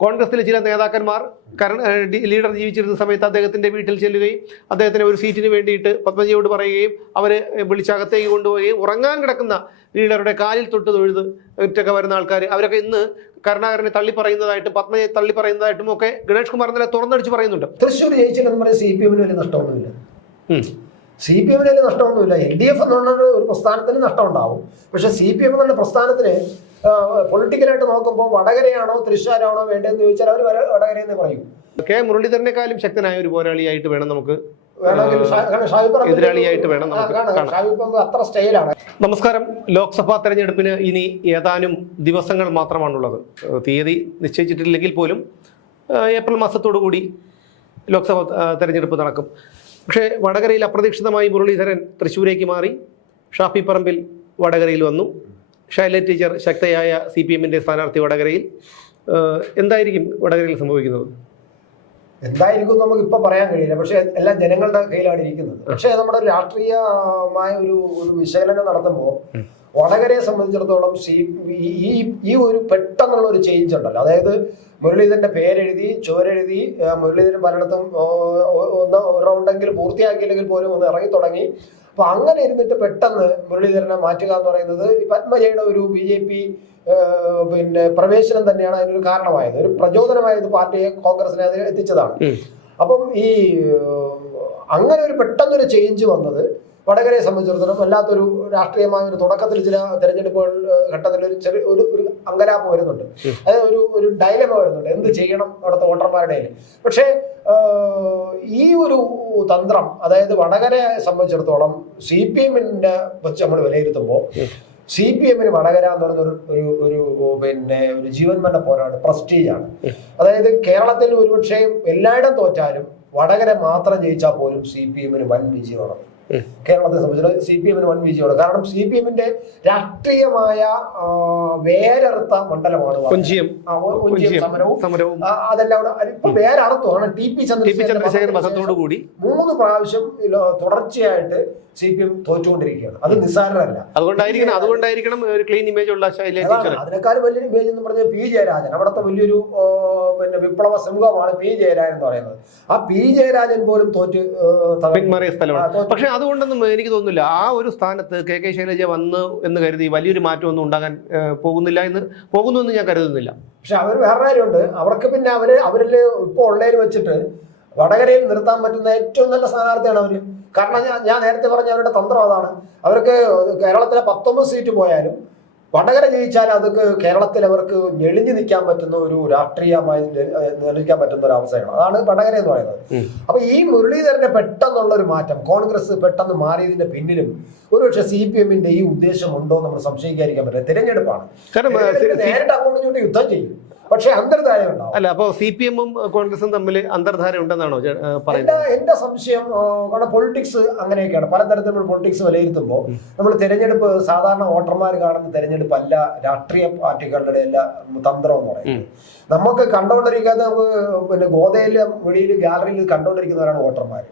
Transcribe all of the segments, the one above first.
കോൺഗ്രസിലെ ചില നേതാക്കന്മാർ കരണ ലീഡർ ജീവിച്ചിരുന്ന സമയത്ത് അദ്ദേഹത്തിന്റെ വീട്ടിൽ ചെല്ലുകയും അദ്ദേഹത്തിന് ഒരു സീറ്റിന് വേണ്ടിയിട്ട് പത്മജിയോട് പറയുകയും അവരെ വിളിച്ചകത്തേക്ക് കൊണ്ടുപോവുകയും ഉറങ്ങാൻ കിടക്കുന്ന ലീഡറുടെ കാലിൽ തൊട്ട് തൊഴുത് ഒറ്റൊക്കെ വരുന്ന ആൾക്കാർ അവരൊക്കെ ഇന്ന് കരുണാകരനെ തള്ളി പറയുന്നതായിട്ടും പത്മജയെ തള്ളി പറയുന്നതായിട്ടും ഒക്കെ ഗണേഷ് കുമാർ ഇന്നലെ തുറന്നടിച്ച് പറയുന്നുണ്ട്. തൃശ്ശൂർ ജയിച്ചില്ലെന്ന് പറഞ്ഞാൽ സി പി എമ്മിന് വലിയ നഷ്ടമൊന്നുമില്ല. സി പി എമ്മിന് വലിയ നഷ്ടമൊന്നുമില്ല. എൽ ഡി എഫ് എന്നുള്ള ഒരു പ്രസ്ഥാനത്തിന് നഷ്ടമുണ്ടാവും. പക്ഷെ സി പി എം എന്നുള്ള പ്രസ്ഥാനത്തിന് പൊളിറ്റിക്കലായിട്ട് നോക്കുമ്പോൾ വടകരയാണോ തൃശ്ശൂരാണോ വേണ്ടതെന്ന് ചോദിച്ചാൽ അവർ വടകരയെന്ന് പറയും. കെ മുരളീധരനെക്കാളും ശക്തനായ ഒരു പോരാളിയായിട്ട് വേണം നമുക്ക് എതിരാളിയായിട്ട് വേണം നമുക്ക് അത്ര സ്റ്റൈലാണ്. നമസ്കാരം. ലോക്സഭാ തെരഞ്ഞെടുപ്പിന് ഇനി ഏതാനും ദിവസങ്ങൾ മാത്രമാണുള്ളത്. തീയതി നിശ്ചയിച്ചിട്ടില്ലെങ്കിൽ പോലും ഏപ്രിൽ മാസത്തോടു കൂടി ലോക്സഭാ തെരഞ്ഞെടുപ്പ് നടക്കും. പക്ഷേ വടകരയിൽ അപ്രതീക്ഷിതമായി മുരളീധരൻ തൃശ്ശൂരേക്ക് മാറി ഷാഫി പറമ്പിൽ വടകരയിൽ വന്നു. ഷൈല ടീച്ചർ ശക്തയായ സി പി എമ്മിന്റെ സ്ഥാനാർത്ഥി വടകരയിൽ. എന്തായിരിക്കും വടകരയിൽ സംഭവിക്കുന്നത്? എന്തായിരിക്കും നമുക്ക് ഇപ്പൊ പറയാൻ കഴിയില്ല. പക്ഷെ എല്ലാം ജനങ്ങളുടെ കയ്യിലാണ് ഇരിക്കുന്നത്. പക്ഷെ നമ്മുടെ രാഷ്ട്രീയമായ ഒരു ഒരു വിശകലനം നടത്തുമ്പോൾ വടകരയെ സംബന്ധിച്ചിടത്തോളം സി ഈ ഈ ഒരു പെട്ടെന്നുള്ള ഒരു ചേഞ്ച് ഉണ്ടല്ലോ. അതായത് മുരളീധരന്റെ പേരെഴുതി ചുവരെഴുതി ആ, മുരളീധരൻ പലയിടത്തും ഒന്ന് റൗണ്ടെങ്കിൽ പൂർത്തിയാക്കിയില്ലെങ്കിൽ പോലും ഒന്ന് ഇറങ്ങി തുടങ്ങി അപ്പൊ അങ്ങനെ ഇരുന്നിട്ട് പെട്ടെന്ന് മുരളീധരനെ മാറ്റുക എന്ന് പറയുന്നത് ഈ പത്മജയുടെ ഒരു ബി ജെ പി പിന്നെ പ്രവേശനം തന്നെയാണ് അതിനൊരു കാരണമായത് ഒരു പ്രചോദനമായത് പാർട്ടിയെ കോൺഗ്രസിനെ അതിൽ എത്തിച്ചതാണ്. അപ്പം ഈ അങ്ങനെ ഒരു പെട്ടെന്നൊരു ചേഞ്ച് വന്നത് വടകരയെ സംബന്ധിച്ചിടത്തോളം വല്ലാത്തൊരു രാഷ്ട്രീയമായ ഒരു തുടക്കത്തിൽ ചില തെരഞ്ഞെടുപ്പുകൾ ഘട്ടത്തിൽ ഒരു ചെറിയ ഒരു ഒരു അങ്കലാപ്പ് വരുന്നുണ്ട്. അതായത് ഒരു ഒരു ഡയലമ വരുന്നുണ്ട്. എന്ത് ചെയ്യണം അവിടുത്തെ വോട്ടർമാരുടെ. പക്ഷേ ഈ ഒരു തന്ത്രം അതായത് വടകരയെ സംബന്ധിച്ചിടത്തോളം സി പി എമ്മിന്റെ വെച്ച് നമ്മൾ വിലയിരുത്തുമ്പോൾ സി പി എമ്മിന് വടകര എന്ന് പറയുന്ന ഒരു ഒരു ഒരു പിന്നെ ഒരു ജീവൻ മരണ പോരാണ് പ്രസ്റ്റീജാണ് അതായത് കേരളത്തിൽ ഒരുപക്ഷെ എല്ലായിടം തോറ്റാലും വടകര മാത്രം ജയിച്ചാൽ പോലും സി പി എമ്മിന് വൻ വിജയമാണ്. കേരളത്തെ സംബന്ധിച്ചിടത്തോളം സി പി എമ്മിന് വൻ വിജയമാണ്. കാരണം സി പി എമ്മിന്റെ രാഷ്ട്രീയമായ വേരറുത്ത മണ്ഡലമാണ് സമരവും. അതെല്ലാം കാരണം ടി പി ചന്ദ്രശേഖരൻ കൂടി. മൂന്ന് പ്രാവശ്യം തുടർച്ചയായിട്ട് സി പി എം തോറ്റുകൊണ്ടിരിക്കുകയാണ്. അത് നിസ്സാരമല്ല. അതുകൊണ്ടായിരിക്കണം അതുകൊണ്ടായിരിക്കണം ഒരു ക്ലീൻ ഇമേജ് ഉള്ള അതിനേക്കാൾ വലിയൊരു ഇമേജ് എന്ന് പറഞ്ഞാൽ പി. ജയരാജൻ. അവിടുത്തെ വലിയൊരു പിന്നെ വിപ്ലവ സമൂഹമാണ് പി. ജയരാജൻ എന്ന് പറയുന്നത്. ആ പി. ജയരാജൻ പോലും തോറ്റ് പക്ഷേ സ്ഥലമാണ്. പക്ഷെ അതുകൊണ്ടൊന്നും എനിക്ക് തോന്നുന്നില്ല. ആ ഒരു സ്ഥാനത്ത് കെ കെ ശൈലജ വന്ന് എന്ന് കരുതി വലിയൊരു മാറ്റമൊന്നും ഉണ്ടാകാൻ പോകുന്നില്ല എന്ന് പോകുന്നു എന്ന് ഞാൻ കരുതുന്നില്ല. പക്ഷെ അവർ വേറെ കാര്യമുണ്ട്. അവർക്ക് പിന്നെ അവർ അവരിൽ ഇപ്പോൾ ഉള്ളതിൽ വെച്ചിട്ട് വടകരയിൽ നിർത്താൻ പറ്റുന്ന ഏറ്റവും നല്ല സ്ഥാനാർത്ഥിയാണ് അവർ. കാരണം ഞാൻ ഞാൻ നേരത്തെ പറഞ്ഞ അവരുടെ തന്ത്രം അതാണ്. അവർക്ക് കേരളത്തിലെ പത്തൊമ്പത് സീറ്റ് പോയാലും വടകര ജയിച്ചാൽ അതൊക്കെ കേരളത്തിൽ അവർക്ക് ഞെളിഞ്ഞു നിൽക്കാൻ പറ്റുന്ന ഒരു രാഷ്ട്രീയമായി നിലനിൽക്കാൻ പറ്റുന്ന ഒരു അവസരമാണ് അതാണ് വടകര എന്ന് പറയുന്നത്. അപ്പൊ ഈ മുരളീധരന്റെ പെട്ടെന്നുള്ള ഒരു മാറ്റം കോൺഗ്രസ് പെട്ടെന്ന് മാറിയതിന്റെ പിന്നിലും ഒരുപക്ഷെ സി പി എമ്മിന്റെ ഈ ഉദ്ദേശം ഉണ്ടോ എന്ന് നമ്മൾ സംശയിക്കാതിരിക്കാൻ പറ്റില്ല. തിരഞ്ഞെടുപ്പാണ്. നേരിട്ട് അങ്ങോട്ടും ഇങ്ങോട്ടും യുദ്ധം ചെയ്യും. പക്ഷെ അന്തർധാര ഉണ്ടാവും. അല്ല അപ്പോൾ സി പി എമ്മും കോൺഗ്രസും തമ്മിൽ അന്തർധാര ഉണ്ടെന്നാണോ പറയുന്നത്? എന്റെ സംശയം കാരണം പൊളിറ്റിക്സ് അങ്ങനെയൊക്കെയാണ്. പലതരത്തിലുള്ള പൊളിറ്റിക്സ് വിലയിരുത്തുമ്പോൾ നമ്മൾ തിരഞ്ഞെടുപ്പ് സാധാരണ വോട്ടർമാർ കാണുന്ന തിരഞ്ഞെടുപ്പ് അല്ല രാഷ്ട്രീയ പാർട്ടികളുടെ എല്ലാ തന്ത്രം എന്ന് പറയുന്നത്. നമുക്ക് കണ്ടുകൊണ്ടിരിക്കാതെ നമുക്ക് പിന്നെ ഗോതയിലും വെളിയിൽ ഗാലറിയിൽ കണ്ടുകൊണ്ടിരിക്കുന്നവരാണ് വോട്ടർമാർ.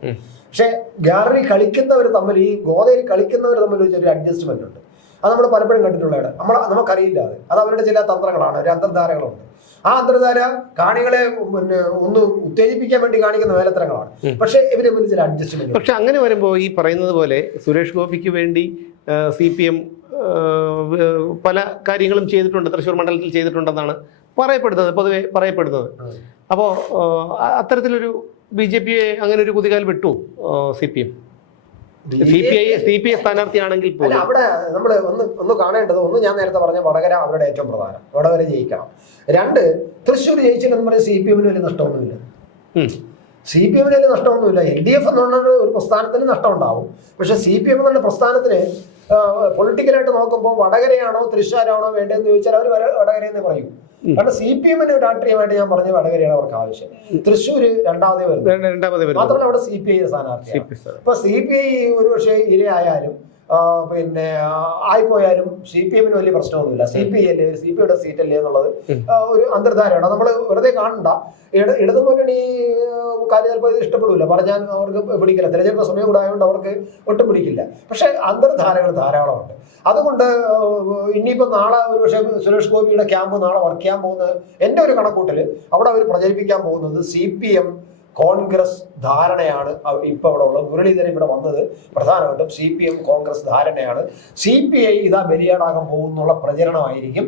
പക്ഷെ ഗാലറി കളിക്കുന്നവർ തമ്മിൽ ഈ ഗോതയിൽ കളിക്കുന്നവർ തമ്മിൽ ഒരു ചെറിയ അഡ്ജസ്റ്റ്മെന്റ് ഉണ്ട്. അത് നമ്മൾ പലപ്പോഴും കണ്ടിട്ടുള്ളതാണ് നമ്മൾ നമുക്കറിയില്ല അത്. അത് അവരുടെ ചില തന്ത്രങ്ങളാണ്. ഒരു അന്തർധാരകളുണ്ട്. ആ അന്തർധാര കാണികളെ പിന്നെ ഒന്ന് ഉത്തേജിപ്പിക്കാൻ വേണ്ടി കാണിക്കുന്ന വേലത്തരങ്ങളാണ് ഉം. പക്ഷേ ഇവരെ ഒരു ചില അഡ്ജസ്റ്റ്മെന്റ് പക്ഷെ അങ്ങനെ വരുമ്പോൾ ഈ പറയുന്നത് പോലെ സുരേഷ് ഗോപിക്ക് വേണ്ടി സി പി എം പല കാര്യങ്ങളും ചെയ്തിട്ടുണ്ട് തൃശ്ശൂർ മണ്ഡലത്തിൽ ചെയ്തിട്ടുണ്ടെന്നാണ് പറയപ്പെടുന്നത് പൊതുവെ പറയപ്പെടുന്നത്. അപ്പോൾ അത്തരത്തിലൊരു ബി ജെ പിയെ അങ്ങനെ ഒരു കുതികാൽ വിട്ടു C P M. C P I C P I സ്ഥാനാർത്ഥിയാണെങ്കിൽ പോലും. അവിടെ നമ്മൾ ഒന്ന് ഒന്ന് കാണേണ്ടത് ഒന്ന് ഞാൻ നേരത്തെ പറഞ്ഞ വടകര അവരുടെ ഏറ്റവും പ്രധാനം. വടകര ജയിക്കണം. രണ്ട് തൃശ്ശൂർ ജയിച്ചില്ലെന്ന് പറഞ്ഞാൽ സി പി എമ്മിന് വലിയ നഷ്ടമൊന്നുമില്ല. സി പി എമ്മിന് വലിയ നഷ്ടമൊന്നുമില്ല. എൽ ഡി എഫ് എന്നുള്ള ഒരു പ്രസ്ഥാനത്തിന് നഷ്ടം ഉണ്ടാവും പക്ഷെ സി പി എം എന്നുള്ള പ്രസ്ഥാനത്തിന് പൊളിറ്റിക്കലായിട്ട് നോക്കുമ്പോൾ വടകരയാണോ തൃശ്ശൂരാണോ വേണ്ടതെന്ന് ചോദിച്ചാൽ അവർ വടകരയെന്ന് പറയും. കാരണം സി പി എമ്മിന് രാഷ്ട്രീയമായിട്ട് ഞാൻ പറഞ്ഞ വടകരയാണ് അവർക്ക് ആവശ്യം. തൃശ്ശൂർ രണ്ടാമതേ വരുന്നത് മാത്രമല്ല അവിടെ സി പി ഐ സ്ഥാനാർത്ഥി. ഇപ്പൊ സി പി ഐ ഒരുപക്ഷെ ഇരയായാലും പിന്നെ ആയിപ്പോയാലും സി പി എമ്മിന് വലിയ പ്രശ്നമൊന്നുമില്ല. സി പി അല്ലേ സി പി യുടെ സീറ്റ് അല്ലേ എന്നുള്ളത് ഒരു അന്തർധാരയാണ്. നമ്മൾ വെറുതെ കാണണ്ട. ഇട ഇടതു മുന്നണി കാര്യം ചിലപ്പോൾ ഇത് ഇഷ്ടപ്പെടില്ല പറഞ്ഞാൽ അവർക്ക് പിടിക്കില്ല. തിരഞ്ഞെടുപ്പ് സമയം കൂടെ ആയതുകൊണ്ട് അവർക്ക് ഒട്ടും പിടിക്കില്ല. പക്ഷെ അന്തർധാരകൾ ധാരാളമുണ്ട്. അതുകൊണ്ട് ഇനിയിപ്പോൾ നാളെ ഒരു പക്ഷേ സുരേഷ് ഗോപിയുടെ ക്യാമ്പ് നാളെ വർക്ക് ചെയ്യാൻ പോകുന്നത് എന്റെ ഒരു കണക്കൂട്ടൽ അവിടെ അവർ പ്രചരിപ്പിക്കാൻ പോകുന്നത് സി പി എം കോൺഗ്രസ് ധാരണയാണ്. ഇപ്പൊ അവിടെ ഉള്ളത് മുരളീധരൻ ഇവിടെ വന്നത് പ്രധാനമായിട്ടും സി പി എം കോൺഗ്രസ് ധാരണയാണ്. സി പി ഐ ഇതാ ബലിയാടാകാൻ പോകുന്നുള്ള പ്രചരണമായിരിക്കും.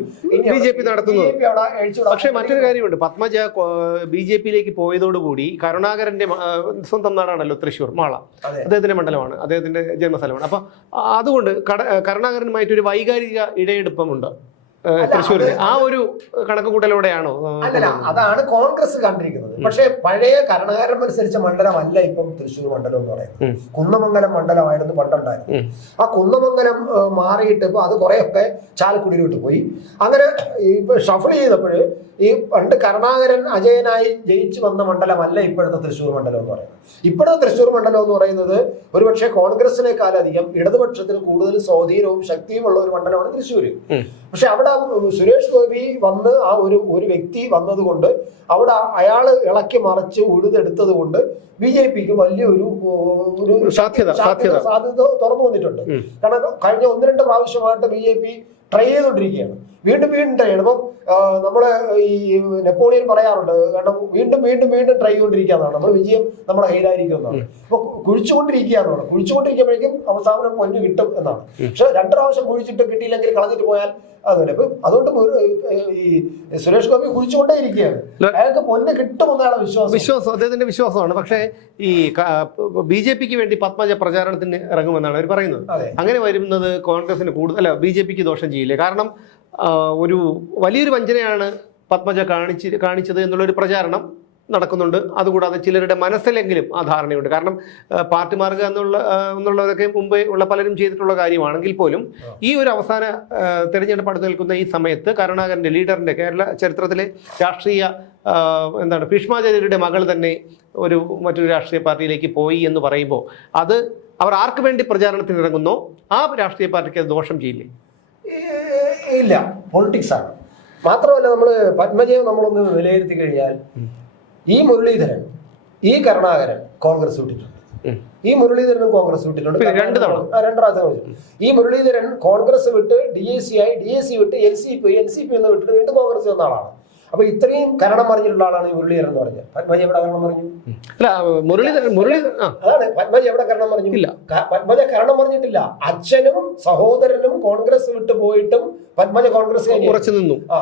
ബി ജെ പി നടത്തുന്നത്. പക്ഷേ മറ്റൊരു കാര്യമുണ്ട്. പത്മജ ബി ജെ പിയിലേക്ക് പോയതോടുകൂടി കരുണാകരന്റെ സ്വന്തം നാടാണല്ലോ തൃശ്ശൂർ മാള. അദ്ദേഹത്തിന്റെ മണ്ഡലമാണ്. അദ്ദേഹത്തിന്റെ ജന്മസ്ഥലമാണ്. അപ്പൊ അതുകൊണ്ട് കരുണാകരനുമായിട്ട് ഒരു വൈകാരിക ഇടയെടുപ്പമുണ്ട്. തൃശ്ശൂരിൽ ആ ഒരു കണക്ക് കൂട്ടലോടെയാണോ അല്ല അല്ലല്ല അതാണ് കോൺഗ്രസ് കണ്ടിരിക്കുന്നത്. പക്ഷേ പഴയ കരണകാരം അനുസരിച്ച മണ്ഡലമല്ല ഇപ്പം തൃശ്ശൂർ മണ്ഡലം എന്ന് പറയുന്നത്. കുന്നമംഗലം മണ്ഡലമായിരുന്നു പണ്ടുണ്ടായിരുന്നു ആ കുന്നമംഗലം മാറിയിട്ട് ഇപ്പൊ അത് കുറെയൊക്കെ ചാലക്കുടിയിലോട്ട് പോയി. അങ്ങനെ ഇപ്പൊ ഷഫിൾ ചെയ്തപ്പോൾ ഈ പണ്ട് കരുണാകരൻ അജയനായി ജയിച്ചു വന്ന മണ്ഡലമല്ല ഇപ്പോഴത്തെ തൃശ്ശൂർ മണ്ഡലം എന്ന് പറയുന്നത്. ഇപ്പോഴത്തെ തൃശ്ശൂർ മണ്ഡലം എന്ന് പറയുന്നത് ഒരുപക്ഷെ കോൺഗ്രസിനേക്കാളധികം ഇടതുപക്ഷത്തിന് കൂടുതൽ സ്വാധീനവും ശക്തിയും ഉള്ള ഒരു മണ്ഡലമാണ് തൃശ്ശൂർ. പക്ഷെ അവിടെ സുരേഷ് ഗോപി വന്ന് ആ ഒരു ഒരു വ്യക്തി വന്നതുകൊണ്ട് അവിടെ അയാൾ ഇളക്കി മറിച്ച് ഉഴുതെടുത്തത് കൊണ്ട് ബി ജെ പിക്ക് വലിയൊരു ഒരു ഒരു സാധ്യത, സാധ്യത. സാധ്യത. തുറന്നു വന്നിട്ടുണ്ട്. കാരണം കഴിഞ്ഞ ഒന്ന് രണ്ട് പ്രാവശ്യമായിട്ട് ബി ജെ പി ട്രൈ ചെയ്തുകൊണ്ടിരിക്കുകയാണ്. വീണ്ടും വീണ്ടും ട്രൈ ചെയ്യണം. ഇപ്പം ആ, നമ്മൾ ഈ നെപ്പോളിയൻ പറയാറുണ്ട് കാരണം വീണ്ടും വീണ്ടും വീണ്ടും ട്രൈ ചെയ്തുകൊണ്ടിരിക്കുകയാണ് നമ്മൾ വിജയം നമ്മുടെ കയ്യിലായിരിക്കും എന്നാണ് അപ്പൊ കുഴിച്ചുകൊണ്ടിരിക്കുക എന്നാണ് കുഴിച്ചുകൊണ്ടിരിക്കുമ്പോഴേക്കും അവസാനം പൊന്നു കിട്ടും എന്നാണ്. പക്ഷെ രണ്ട് പ്രാവശ്യം കുഴിച്ചിട്ട് കിട്ടിയില്ലെങ്കിൽ കളഞ്ഞിട്ട് പോയാൽ അതുപോലെ ഇപ്പൊ അതുകൊണ്ട് ഈ സുരേഷ് ഗോപി കുഴിച്ചുകൊണ്ടേ ഇരിക്കുകയാണ് അയാൾക്ക് പൊന്ന് കിട്ടുമെന്നാണ് വിശ്വാസം. വിശ്വാസം അദ്ദേഹത്തിന്റെ വിശ്വാസമാണ്. പക്ഷേ ഈ ബി ജെ പിക്ക് വേണ്ടി പത്മജ പ്രചാരണത്തിന് ഇറങ്ങുമെന്നാണ് അവർ പറയുന്നത്. അങ്ങനെ വരുന്നത് കോൺഗ്രസിന് കൂടുതൽ അല്ല ബി ജെ പിക്ക് ദോഷം ചെയ്യില്ലേ. കാരണം ഒരു വലിയൊരു വഞ്ചനയാണ് പത്മജ കാണിച്ച് കാണിച്ചത് എന്നുള്ളൊരു പ്രചാരണം നടക്കുന്നുണ്ട്. അതുകൂടാതെ ചിലരുടെ മനസ്സിലെങ്കിലും ആ ധാരണയുണ്ട്. കാരണം പാർട്ടി മാർഗ എന്നുള്ള എന്നുള്ളവരൊക്കെ എന്നുള്ളതൊക്കെ മുമ്പേ ഉള്ള പലരും ചെയ്തിട്ടുള്ള കാര്യമാണെങ്കിൽ പോലും ഈ ഒരു അവസാന തെരഞ്ഞെടുപ്പ് അടുത്ത് നിൽക്കുന്ന ഈ സമയത്ത് കരുണാകരന്റെ ലീഡറിന്റെ കേരള ചരിത്രത്തിലെ രാഷ്ട്രീയ എന്താണ് ഭീഷ്മാചാര്യരുടെ മകൾ തന്നെ ഒരു മറ്റൊരു രാഷ്ട്രീയ പാർട്ടിയിലേക്ക് പോയി എന്ന് പറയുമ്പോൾ അത് അവർ ആർക്ക് വേണ്ടി പ്രചാരണത്തിന് ഇറങ്ങുന്നോ ആ രാഷ്ട്രീയ പാർട്ടിക്ക് അത് ദോഷം ചെയ്യില്ലേ? ഇല്ല പൊളിറ്റിക്സ് ആണ്. മാത്രമല്ല നമ്മൾ പത്മജയെ നമ്മളൊന്ന് വിലയിരുത്തി കഴിഞ്ഞാൽ ഈ മുരളീധരൻ ഈ കരുണാകരൻ കോൺഗ്രസ് വിട്ടിട്ടുണ്ട്. ഈ മുരളീധരനും കോൺഗ്രസ് വിട്ടിട്ടുണ്ട്. രണ്ട് തവണ. രണ്ട് പ്രാവശ്യം. ഈ മുരളീധരൻ കോൺഗ്രസ് വിട്ട് ഡി എ സി ആയി ഡി എ സി വിട്ട് N C P N C P എന്ന് വിട്ടിട്ട് വീണ്ടും കോൺഗ്രസ് വന്ന ആളാണ്. അപ്പൊ ഇത്രയും കരണം പറഞ്ഞിട്ടുള്ള ആളാണ് ഈ മുരളീധരൻ എന്ന് പറഞ്ഞത് പത്മജ എവിടെ കരണം പറഞ്ഞു അല്ല മുരളീധരൻ മുരളീധരൻ അതാണ് പത്മജ എവിടെ കരണം പറഞ്ഞു ഇല്ല. പത്മജ കരണം പറഞ്ഞിട്ടില്ല അച്ഛനും സഹോദരനും കോൺഗ്രസ് വിട്ടു പോയിട്ടും പത്മജ കോൺഗ്രസ്. ഉറച്ചു നിന്നു. ആ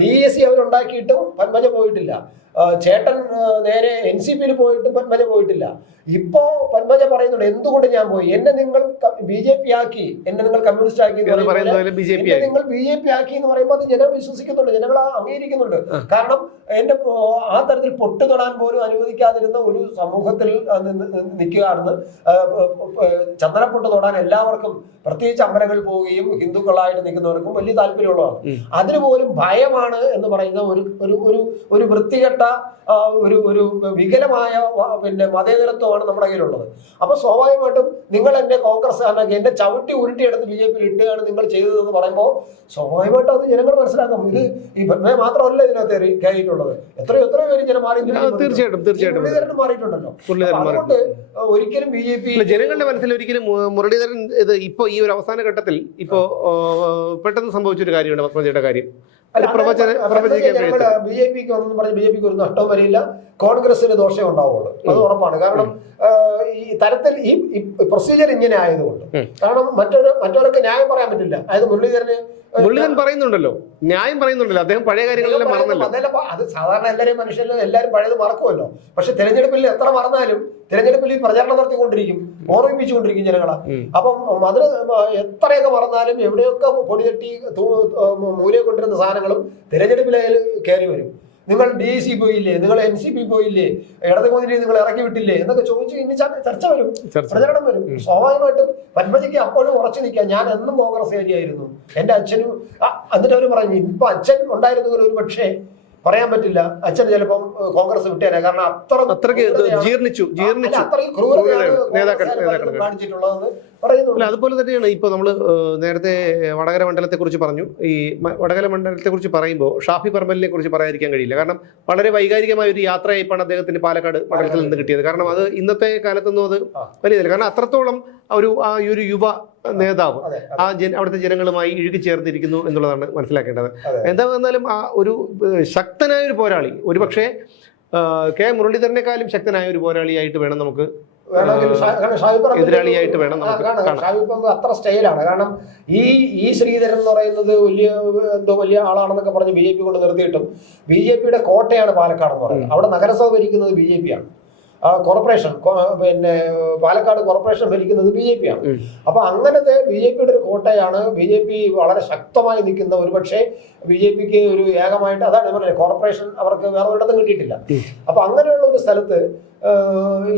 ഡി എസ് സി അവരുണ്ടാക്കിയിട്ടും പത്മജ പോയിട്ടില്ല. ചേട്ടൻ നേരെ എൻ സി പിയിൽ പോയിട്ട് പത്മജ പോയിട്ടില്ല. ഇപ്പോ പത്മജ പറയുന്നുണ്ട് എന്തുകൊണ്ട് ഞാൻ പോയി? എന്നെ നിങ്ങൾ ബി ജെ പി ആക്കി. എന്നെ നിങ്ങൾ കമ്മ്യൂണിസ്റ്റ് ആക്കി എന്ന് നിങ്ങൾ ബി ജെ പി ആക്കി എന്ന് പറയുമ്പോൾ അത് ജനം വിശ്വസിക്കുന്നുണ്ട് ജനങ്ങൾ അംഗീകരിക്കുന്നുണ്ട്. കാരണം എന്റെ ആ തരത്തിൽ പൊട്ട് തൊടാൻ പോലും അനുവദിക്കാതിരുന്ന ഒരു സമൂഹത്തിൽ നിൽക്കുകയാണെന്ന് ചന്ദനപ്പൊട്ട് തൊടാൻ എല്ലാവർക്കും പ്രത്യേകിച്ച് അമ്പലങ്ങളിൽ പോവുകയും ഹിന്ദുക്കളായിട്ട് നിൽക്കുന്നവർക്കും വലിയ താല്പര്യമുള്ളതാണ്. അതിനുപോലും അതിന് പോലും ഭയമാണ് എന്ന് പറയുന്ന ഒരു ഒരു ഒരു ഒരു വൃത്തികെട്ട ആ, ഒരു ഒരു വികലമായ പിന്നെ മതേതരത്വമാണ് നമ്മുടെ കയ്യിലുള്ളത്. അപ്പൊ സ്വാഭാവികമായിട്ടും നിങ്ങൾ എന്നെ കോൺഗ്രസ്സുകാരനാക്കി എന്റെ ചവിട്ടി ഉരുട്ടിയെടുത്ത് ബി ജെ പിയിൽ ഇട്ടുകയാണ് നിങ്ങൾ ചെയ്തതെന്ന് പറയുമ്പോൾ സ്വാഭാവികമായിട്ടും അത് ജനങ്ങൾ മനസ്സിലാക്കും. ഇത് ഈ പെൺമയെ മാത്രമല്ല ഇതിനകത്ത് കയറിയിട്ടുള്ളത്. എത്രയോ എത്രയോ പേര് ജനം മാറി മുരളീധരനും തീർച്ചയായിട്ടും തീർച്ചയായിട്ടും. മുരളീധരൻ മാറിയിട്ടുണ്ടല്ലോ. അതുകൊണ്ട് ഒരിക്കലും ബി ജെ പി ജനങ്ങളുടെ മനസ്സിൽ ഒരിക്കലും മുരളീധരൻ ഇത് ഇപ്പോ ഈ ഒരു അവസാന ഘട്ടത്തിൽ ഇപ്പോ പെട്ടെന്ന് പെട്ടെന്ന് സംഭവിച്ചൊരു കാര്യമാണ് പത്മജിയുടെ കാര്യം. ബി ജെ പിക്ക് വന്നു പറഞ്ഞ് ബി ജെ പിക്ക് ഒരു നഷ്ടവും വരില്ല. കോൺഗ്രസിന് ദോഷമേ ഉണ്ടാവുള്ളൂ. അത് ഉറപ്പാണ്. കാരണം ഈ തരത്തിൽ ഈ പ്രൊസീജിയർ ഇങ്ങനെ ആയതുകൊണ്ട്. കാരണം മറ്റൊരു മറ്റൊരൊക്കെ ന്യായം പറയാൻ പറ്റില്ല. അതായത് മുരളീധരന് മുരളീധരൻ പറയുന്നുണ്ടല്ലോ. ന്യായം പറയുന്നുണ്ടല്ലോ. അദ്ദേഹം പഴയ കാര്യങ്ങളെല്ലാം മറന്നല്ലോ. അത് സാധാരണ എല്ലാവരും മനുഷ്യരും എല്ലാവരും പഴയത് മറക്കുമല്ലോ. പക്ഷെ തെരഞ്ഞെടുപ്പിൽ എത്ര മറന്നാലും തെരഞ്ഞെടുപ്പിൽ ഈ പ്രചാരണം നടത്തിക്കൊണ്ടിരിക്കും. ഓർമ്മിപ്പിച്ചുകൊണ്ടിരിക്കും ജനങ്ങളെ. അപ്പം മധുര എത്രയൊക്കെ മറന്നാലും എവിടെയൊക്കെ പൊടി തട്ടി മൂലയെ കൊണ്ടിരുന്ന സാധനങ്ങളും തിരഞ്ഞെടുപ്പിലായാലും കയറി വരും. നിങ്ങൾ ഡി സി പോയില്ലേ? നിങ്ങൾ എൻ സി പി പോയില്ലേ? ഇടത് മുന്നിൽ നിങ്ങൾ ഇറക്കി വിട്ടില്ലേ? എന്നൊക്കെ ചോദിച്ചു ഇനി ചർച്ച വരും. പ്രചരണം വരും. സ്വാഭാവികമായിട്ടും പത്മജിക്ക് അപ്പോഴും ഉറച്ചു നിൽക്കാം. ഞാൻ എന്നും കോൺഗ്രസ് കാര്യമായിരുന്നു എന്റെ അച്ഛനും എന്നിട്ട് അവർ പറഞ്ഞു ഇപ്പൊ അച്ഛൻ ഉണ്ടായിരുന്നെങ്കിൽ ഒരു പക്ഷേ പറയാൻ പറ്റില്ല. അച്ഛൻ ചിലപ്പം കോൺഗ്രസ് വിട്ടേനെ. കാരണം അത്ര അത്രയ്ക്ക് ജീർണിച്ചു ജീർണിച്ചു അത്രയും ക്രൂരതയാണ് കാണിച്ചിട്ടുള്ളതെന്ന് അതുപോലെ തന്നെയാണ് ഇപ്പോൾ നമ്മൾ നേരത്തെ വടകര മണ്ഡലത്തെ കുറിച്ച് പറഞ്ഞു. ഈ വടകര മണ്ഡലത്തെ കുറിച്ച് പറയുമ്പോൾ ഷാഫി പറമ്പലിനെ കുറിച്ച് പറയാതിരിക്കാൻ കഴിയില്ല. കാരണം വളരെ വൈകാരികമായ ഒരു യാത്രയായിപ്പാണ് അദ്ദേഹത്തിന് പാലക്കാട് മണ്ഡലത്തിൽ നിന്ന് കിട്ടിയത്. കാരണം അത് ഇന്നത്തെ കാലത്തൊന്നും അത്. വലിയതല്ല. കാരണം അത്രത്തോളം ഒരു ആ ഒരു യുവ നേതാവ് ആ ജന അവിടുത്തെ ജനങ്ങളുമായി ഇഴുകി ചേർന്നിരിക്കുന്നു എന്നുള്ളതാണ് മനസ്സിലാക്കേണ്ടത്. എന്താ വന്നാലും ആ ഒരു ശക്തനായ ഒരു പോരാളി ഒരുപക്ഷെ പക്ഷേ കെ മുരളീധരനെക്കാളും ശക്തനായ ഒരു പോരാളിയായിട്ട് വേണം നമുക്ക് എതിരാളിയായിട്ട് വേണം നമുക്ക്. അത്ര സ്റ്റൈലാണ്. കാരണം ഈ ഈ ശ്രീധരൻ എന്ന് പറയുന്നത് വലിയ എന്തോ വലിയ ആളാണെന്നൊക്കെ പറഞ്ഞ് ബി ജെ പി കൊണ്ട് നിർത്തിയിട്ടും ബി ജെ പിയുടെ കോട്ടയാണ് പാലക്കാട് എന്ന് പറയുന്നത്. അവിടെ നഗരസഭ ഭരിക്കുന്നത് ബി ജെ പി ആണ്. കോർപ്പറേഷൻ പിന്നെ പാലക്കാട് കോർപ്പറേഷൻ ഭരിക്കുന്നത് ബി ജെ പി ആണ്. അപ്പൊ അങ്ങനത്തെ ബി ജെ പിയുടെ ഒരു കോട്ടയാണ് ബി ജെ പി വളരെ ശക്തമായി നിൽക്കുന്ന ഒരുപക്ഷെ ബി ജെ പിക്ക് ഒരു ഏകമായിട്ട് അതാണ് പറഞ്ഞത് കോർപ്പറേഷൻ അവർക്ക് വേറെ ഒരിടത്തും കിട്ടിയിട്ടില്ല. അപ്പൊ അങ്ങനെയുള്ള ഒരു സ്ഥലത്ത്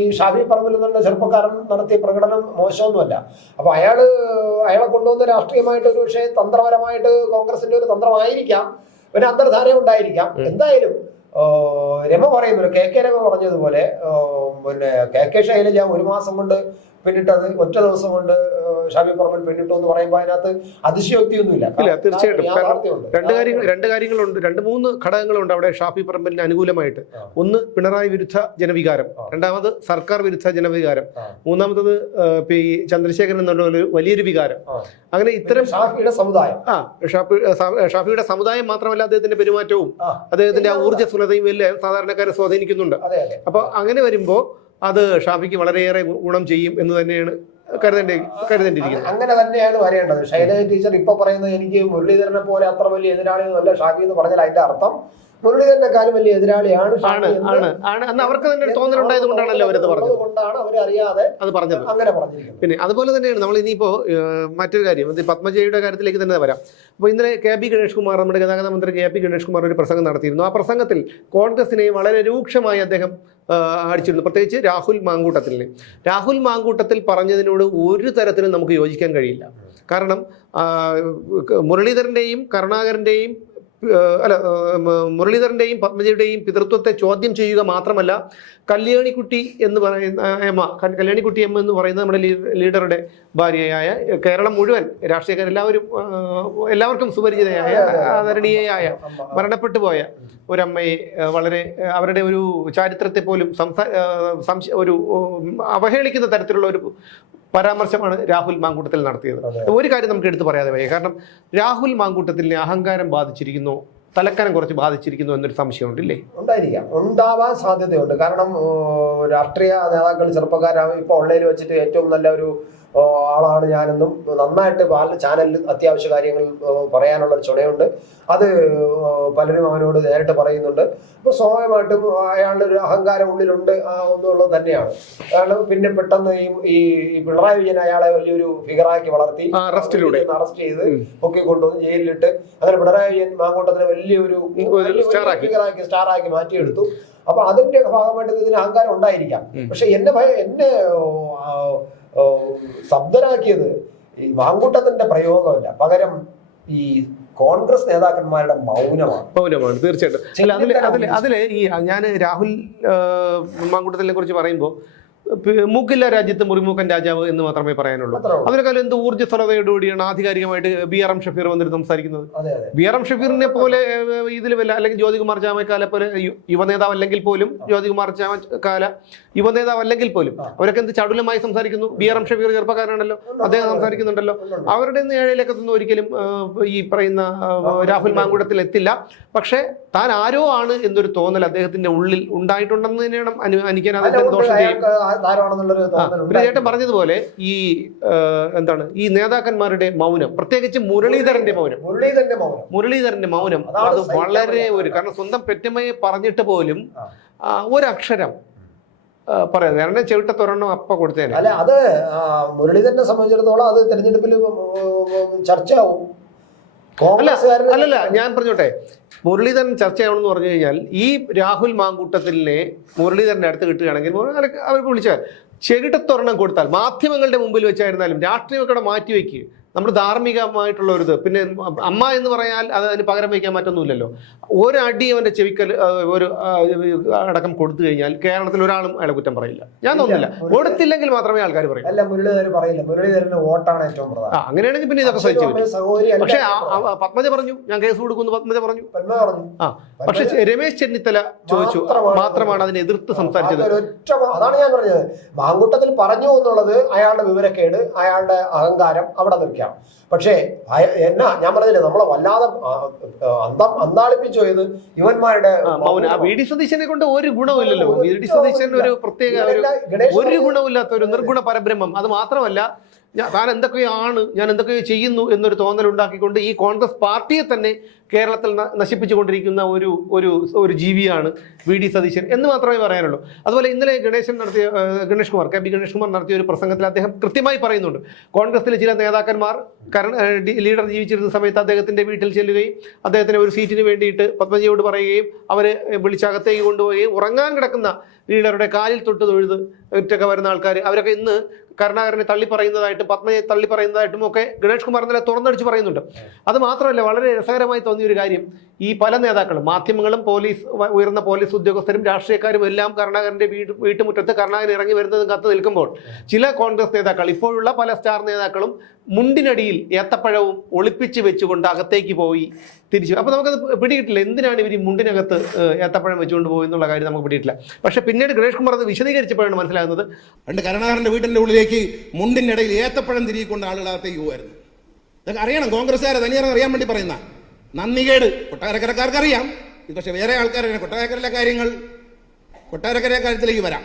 ഈ ഷാഫി പറമ്പിൽ നിന്നുള്ള ചെറുപ്പക്കാരൻ നടത്തിയ പ്രകടനം മോശമൊന്നുമല്ല. അപ്പൊ അയാൾ അയാളെ കൊണ്ടുവന്ന രാഷ്ട്രീയമായിട്ട് ഒരു പക്ഷേ തന്ത്രപരമായിട്ട് കോൺഗ്രസിന്റെ ഒരു തന്ത്രമായിരിക്കാം. പിന്നെ അന്തർധാര ഉണ്ടായിരിക്കാം എന്തായാലും രമ പറയുന്നത് കെ കെ രമ പറഞ്ഞതുപോലെ പിന്നെ കെ കെ ശൈലജ ഒരു മാസം കൊണ്ട് പിന്നിട്ടത് ഒറ്റ ദിവസം കൊണ്ട് ഷാഫി പറമ്പിൽ പിന്നിട്ടു എന്ന് പറയുമ്പോൾ അതിനകത്ത് അതിശയോക്തിയൊന്നുമില്ല. ഇല്ല, തീർച്ചയായിട്ടും. രണ്ട് കാര്യങ്ങൾ രണ്ട് കാര്യങ്ങളുണ്ട്. രണ്ട് മൂന്ന് ഘടകങ്ങളുണ്ട് അവിടെ ഷാഫി പറമ്പലിന് അനുകൂലമായിട്ട്. ഒന്ന് പിണറായി വിരുദ്ധ ജനവികാരം. രണ്ടാമത് സർക്കാർ വിരുദ്ധ ജനവികാരം. മൂന്നാമത്തത് ഈ പി ചന്ദ്രശേഖരൻ എന്നുള്ള ഒരു വലിയൊരു വികാരം. അങ്ങനെ ഇത്തരം ഷാഫിയുടെ സമുദായം. ആ ഷാഫി ഷാഫിയുടെ സമുദായം മാത്രമല്ല അദ്ദേഹത്തിന്റെ പെരുമാറ്റവും അദ്ദേഹത്തിന്റെ ആ ഊർജസ്വലതയും എല്ലാം സാധാരണക്കാരെ സ്വാധീനിക്കുന്നുണ്ട്. അപ്പൊ അങ്ങനെ വരുമ്പോൾ അത് ഷാഫിക്ക് വളരെയേറെ ഗുണം ചെയ്യും എന്ന് തന്നെയാണ് കരുതേണ്ടി കരുതേണ്ടിയിരിക്കുന്നത് അങ്ങനെ തന്നെയാണ് വരേണ്ടത്. ശൈലജ ടീച്ചർ ഇപ്പൊ പറയുന്നത് എനിക്ക് മുരളീധരനെ പോലെ അത്ര വലിയ എതിരാളികളല്ല ഷാഫി എന്ന് പറഞ്ഞാൽ അതിന്റെ അർത്ഥം മുരളീധരനെക്കാളും വലിയ എതിരാളിയാണ് ആണ് ആണ് ആണ്. അന്ന് അവർക്ക് തന്നെ ഒരു തോന്നലുണ്ടായത് കൊണ്ടാണല്ലോ അവരത് പറഞ്ഞത്. കൊണ്ടാണ് അവരറിയാതെ അത് പറഞ്ഞത്. അങ്ങനെ പറഞ്ഞത് പിന്നെ അതുപോലെ തന്നെയാണ് നമ്മൾ ഇനിയിപ്പോ മറ്റൊരു കാര്യം. പത്മജയുടെ കാര്യത്തിലേക്ക് തന്നെ വരാം. അപ്പോൾ ഇന്നലെ കെ പി ഗണേഷ് കുമാർ നമ്മുടെ ഗതാഗത മന്ത്രി കെ പി ഗണേഷ് കുമാർ ഒരു പ്രസംഗം നടത്തിയിരുന്നു. ആ പ്രസംഗത്തിൽ കോൺഗ്രസിനെ വളരെ രൂക്ഷമായി അദ്ദേഹം അടിച്ചിരുന്നു. പ്രത്യേകിച്ച് രാഹുൽ മാങ്കൂട്ടത്തിൽ. രാഹുൽ മാങ്കൂട്ടത്തിൽ പറഞ്ഞതിനോട് ഒരു തരത്തിലും നമുക്ക് യോജിക്കാൻ കഴിയില്ല. കാരണം മുരളീധരന്റെയും കരുണാകരന്റെയും അല്ല മുരളീധരന്റെയും പത്മജയുടെയും പിതൃത്വത്തെ ചോദ്യം ചെയ്യുക മാത്രമല്ല കല്യാണിക്കുട്ടി എന്ന് പറയുന്ന അമ്മ കല്യാണിക്കുട്ടി എമ്മ എന്ന് പറയുന്ന നമ്മുടെ ലീഡറുടെ ഭാര്യയായ കേരളം മുഴുവൻ രാഷ്ട്രീയക്കാർ എല്ലാവരും എല്ലാവർക്കും സുപരിചിതയായ ആദരണീയയായ അമ്മ- മരണപ്പെട്ടു പോയ ഒരമ്മയെ വളരെ അവരുടെ ഒരു ചാരിത്രത്തെ പോലും സംസാ ഒരു അവഹേളിക്കുന്ന തരത്തിലുള്ള ഒരു പരാമർശമാണ് രാഹുൽ മാങ്കൂട്ടത്തിൽ നടത്തിയത്. ഒരു കാര്യം നമുക്ക് എടുത്തു പറയാതെ വയ്യ. കാരണം രാഹുൽ മാങ്കൂട്ടത്തിൽ അഹങ്കാരം ബാധിച്ചിരിക്കുന്നു തലക്കനം കുറച്ച് ബാധിച്ചിരിക്കുന്നു എന്നൊരു സംശയമുണ്ട് ഇല്ലേ? ഉണ്ടായിരിക്കാം. ഉണ്ടാവാൻ സാധ്യതയുണ്ട്. കാരണം രാഷ്ട്രീയ നേതാക്കൾ ചെറുപ്പക്കാരാണ് ഇപ്പൊ ഓൺലൈനിൽ വെച്ചിട്ട് ഏറ്റവും നല്ല ഒരു ആളാണ് ഞാനെന്നും നന്നായിട്ട് ചാനലിൽ അത്യാവശ്യ കാര്യങ്ങൾ പറയാനുള്ള ഒരു ചുണയുണ്ട്. അത് പലരും അവനോട് നേരിട്ട് പറയുന്നുണ്ട്. അപ്പൊ സ്വാഭാവികമായിട്ടും അയാളുടെ ഒരു അഹങ്കാരം ഉള്ളിലുണ്ട് എന്നുള്ളത് തന്നെയാണ്. കാരണം പിന്നെ പെട്ടെന്ന് ഈ പിണറായി വിജയൻ അയാളെ വലിയൊരു ഫിഗറാക്കി വളർത്തി. അറസ്റ്റിലൂടെ. അറസ്റ്റ് ചെയ്ത് പൊക്കി കൊണ്ടുവന്ന് ജയിലിലിട്ട് അങ്ങനെ പിണറായി വിജയൻ മാങ്കൂട്ടത്തിന് വലിയൊരു. ഫിഗറാക്കി സ്റ്റാറാക്കി മാറ്റിയെടുത്തു. അപ്പൊ അതിന്റെ ഭാഗമായിട്ട് ഇതിന് അഹങ്കാരം ഉണ്ടായിരിക്കാം. പക്ഷെ എന്നെ ഭയം എന്നെ ആ, ഈ മാങ്കൂട്ടത്തിന്റെ പ്രയോഗമല്ല. പകരം ഈ കോൺഗ്രസ് നേതാക്കന്മാരുടെ മൗനമാണ്. മൗനമാണ് തീർച്ചയായിട്ടും. അതിൽ അതിൽ അതിൽ ഈ ഞാൻ രാഹുൽ മാങ്കൂട്ടത്തിനെ കുറിച്ച് പറയുമ്പോൾ മൂക്കില്ല രാജ്യത്ത് മുറിമൂക്കൻ രാജാവ് എന്ന് മാത്രമേ പറയാനുള്ളൂ. അതിനേക്കാളും എന്ത് ഊർജസ്വലതയോടുകൂടിയാണ് ആധികാരികമായിട്ട് ബി ആർ എം ഷഫീർ വന്നിട്ട് സംസാരിക്കുന്നത്. ബി ആർ എം ഷഫീറിനെ പോലെ ഇതിൽ വല്ല അല്ലെങ്കിൽ ജ്യോതികുമാർ ചാമക്കാലെ പോലെ യുവനേതാവ് അല്ലെങ്കിൽ പോലും ജ്യോതികുമാർ ചാമക്കാല യുവനേതാവ് അല്ലെങ്കിൽ പോലും അവരൊക്കെ എന്ത് ചടുലമായി സംസാരിക്കുന്നു? ബി ആർ എം ഷഫീർ ചെറുപ്പക്കാരനാണല്ലോ. അദ്ദേഹം സംസാരിക്കുന്നുണ്ടല്ലോ. അവരുടെ ഒന്നും തന്നെ ഒരിക്കലും ഈ പറയുന്ന രാഹുൽ മാങ്കുടത്തിൽ എത്തില്ല. പക്ഷേ താൻ ആരോ ആണ് എന്നൊരു തോന്നൽ അദ്ദേഹത്തിന്റെ ഉള്ളിൽ ഉണ്ടായിട്ടുണ്ടെന്ന് തന്നെയാണ് അനു- അനിക്കാൻ അതിന്റെ ദോഷം ചെയ്യും പിന്നെ ചേട്ടൻ പറഞ്ഞതുപോലെ ഈ എന്താണ് ഈ നേതാക്കന്മാരുടെ മൗനം പ്രത്യേകിച്ച് മുരളീധരന്റെ മൗനം. മുരളീധരന്റെ മൗനം. മുരളീധരന്റെ മൗനം അത് വളരെ ഒരു കാരണം സ്വന്തം പെറ്റമ്മയെ പറഞ്ഞിട്ട് പോലും ഒരക്ഷരം പറയാം കാരണം ചെവിട്ടത്തൊരെണ്ണം അപ്പ കൊടുത്തേനെ. അല്ല അത് മുരളീധരനെ സംബന്ധിച്ചിടത്തോളം അത് തെരഞ്ഞെടുപ്പിൽ ചർച്ചയാവും. കോൺഗ്രസ് അല്ലല്ല ഞാൻ പറഞ്ഞോട്ടെ. മുരളീധരൻ ചർച്ചയാവണമെന്ന് പറഞ്ഞു കഴിഞ്ഞാൽ ഈ രാഹുൽ മാങ്കൂട്ടത്തിനെ മുരളീധരന്റെ അടുത്ത് കിട്ടുകയാണെങ്കിൽ അവർക്ക് വിളിച്ചാൽ ചെകിട്ടത്തൊരെണ്ണം കൊടുത്താൽ മാധ്യമങ്ങളുടെ മുമ്പിൽ വെച്ചായിരുന്നാലും രാഷ്ട്രീയമൊക്കെ മാറ്റി വയ്ക്കുക നമ്മൾ ധാർമ്മികമായിട്ടുള്ള ഒരു ഇത്. പിന്നെ അമ്മ എന്ന് പറഞ്ഞാൽ അത് അതിന് പകരം വയ്ക്കാൻ മറ്റൊന്നുമില്ലല്ലോ. ഒരടി അവന്റെ ചെവിക്കൽ ഒരു അടക്കം കൊടുത്തു കഴിഞ്ഞാൽ കേരളത്തിൽ ഒരാളും അയാളെ കുറ്റം പറയില്ല. ഞാൻ തോന്നുന്നില്ല. കൊടുത്തില്ലെങ്കിൽ മാത്രമേ ആൾക്കാർ പറയൂ. അല്ല മുരളീധരൻ പറയില്ല. മുരളീധരന്റെ വോട്ടാണ് ഏറ്റവും പ്രധാനം. അങ്ങനെയാണെങ്കിൽ പിന്നെ ഇതൊക്കെ സഹിച്ചു പക്ഷെ പത്മജ പറഞ്ഞു. ഞാൻ കേസ് കൊടുക്കുന്നു പത്മജ പറഞ്ഞു. ആ പക്ഷെ രമേശ് ചെന്നിത്തല ചോദിച്ചു. മാത്രമാണ് അതിനെ എതിർത്ത് സംസാരിച്ചത്. അതാണ് ഞാൻ പറഞ്ഞത്. മാങ്കൂട്ടത്തിൽ പറഞ്ഞു എന്നുള്ളത് അയാളുടെ വിവരക്കേട് അയാളുടെ അഹങ്കാരം അവിടെ നിൽക്കാം പക്ഷേ എന്നാ ഞാൻ പറഞ്ഞില്ലേ നമ്മളെ വല്ലാതെ അന്തം അന്താളിപ്പിച്ചു പോയത് ഇവന്മാരുടെ വി ഡി സതീശനെ കൊണ്ട് ഒരു ഗുണമില്ലല്ലോ വി ഡി സതീശൻ ഒരു പ്രത്യേക ഒരു ഗുണമില്ലാത്ത ഒരു നിർഗുണ പരബ്രഹ്മം. അത് മാത്രമല്ല ഞാൻ താൻ എന്തൊക്കെയാണ് ഞാൻ എന്തൊക്കെയോ ചെയ്യുന്നു എന്നൊരു തോന്നൽ ഉണ്ടാക്കിക്കൊണ്ട് ഈ കോൺഗ്രസ് പാർട്ടിയെ തന്നെ കേരളത്തിൽ നശിപ്പിച്ചുകൊണ്ടിരിക്കുന്ന ഒരു ഒരു ഒരു ജീവിയാണ് വി ഡി സതീശൻ എന്ന് മാത്രമേ പറയാനുള്ളൂ. അതുപോലെ ഇന്നലെ ഗണേശൻ നടത്തിയ ഗണേഷ് കുമാർ കെ ബി ഗണേഷ് കുമാർ നടത്തിയ ഒരു പ്രസംഗത്തിൽ അദ്ദേഹം കൃത്യമായി പറയുന്നുണ്ട്. കോൺഗ്രസിലെ ചില നേതാക്കന്മാർ കര- ലീഡർ ജീവിച്ചിരുന്ന സമയത്ത് അദ്ദേഹത്തിന്റെ വീട്ടിൽ ചെല്ലുകയും അദ്ദേഹത്തിന് ഒരു സീറ്റിന് വേണ്ടിയിട്ട് പത്മജിയോട് പറയുകയും അവരെ വിളിച്ചകത്തേക്ക് കൊണ്ടുപോവുകയും ഉറങ്ങാൻ കിടക്കുന്ന ലീഡറുടെ കാലിൽ തൊട്ട് തൊഴുത് ഒറ്റൊക്കെ വരുന്ന ആൾക്കാർ അവരൊക്കെ ഇന്ന് കരുണാകരനെ തള്ളി പറയുന്നതായിട്ടും പത്മയെ തള്ളി പറയുന്നതായിട്ടും ഒക്കെ ഗണേഷ് കുമാർ ഇന്നലെ തുറന്നടിച്ച് പറയുന്നുണ്ട്. അത് മാത്രമല്ല വളരെ രസകരമായി തോന്നിയ ഒരു കാര്യം ഈ പല നേതാക്കളും മാധ്യമങ്ങളും പോലീസ് ഉയർന്ന പോലീസ് ഉദ്യോഗസ്ഥരും രാഷ്ട്രീയക്കാരും എല്ലാം കർണാകരന്റെ വീട് വീട്ടുമുറ്റത്ത് കരുണാകരൻ ഇറങ്ങി വരുന്നതും കത്ത് നിൽക്കുമ്പോൾ ചില കോൺഗ്രസ് നേതാക്കൾ ഇപ്പോഴുള്ള പല സ്റ്റാർ നേതാക്കളും മുണ്ടിനടിയിൽ ഏത്തപ്പഴവും ഒളിപ്പിച്ച് വെച്ചുകൊണ്ട് അകത്തേക്ക് പോയി തിരിച്ചു. അപ്പോൾ നമുക്കത് പിടികിട്ടില്ല. എന്തിനാണ് ഇവർ മുണ്ടിനകത്ത് ഏത്തപ്പഴം വെച്ചുകൊണ്ട് പോയി എന്നുള്ള കാര്യം നമുക്ക് പിടിയിട്ടില്ല പക്ഷെ പിന്നീട് ഗണേഷ് കുമാർ അത് വിശദീകരിച്ചപ്പോഴാണ് മനസ്സിലാകുന്നത്. പണ്ട് കരണാകരന്റെ വീട്ടിന്റെ ഉള്ളിലേക്ക് മുണ്ടിനിടയിൽ ഏത്തപ്പഴം തിരികൊണ്ട് ആളുകൾ അകത്തേക്ക് പോകുമായിരുന്നു അറിയണം. കോൺഗ്രസ്സുകാരെ തനിയറിയാൻ വേണ്ടി പറയുന്ന നന്ദികേട് കൊട്ടാരക്കരക്കാർക്കറിയാം. ഇത് പക്ഷെ വേറെ ആൾക്കാരെ കൊട്ടാരക്കരയിലെ കാര്യങ്ങൾ കൊട്ടാരക്കരയിലെ കാര്യത്തിലേക്ക് വരാം.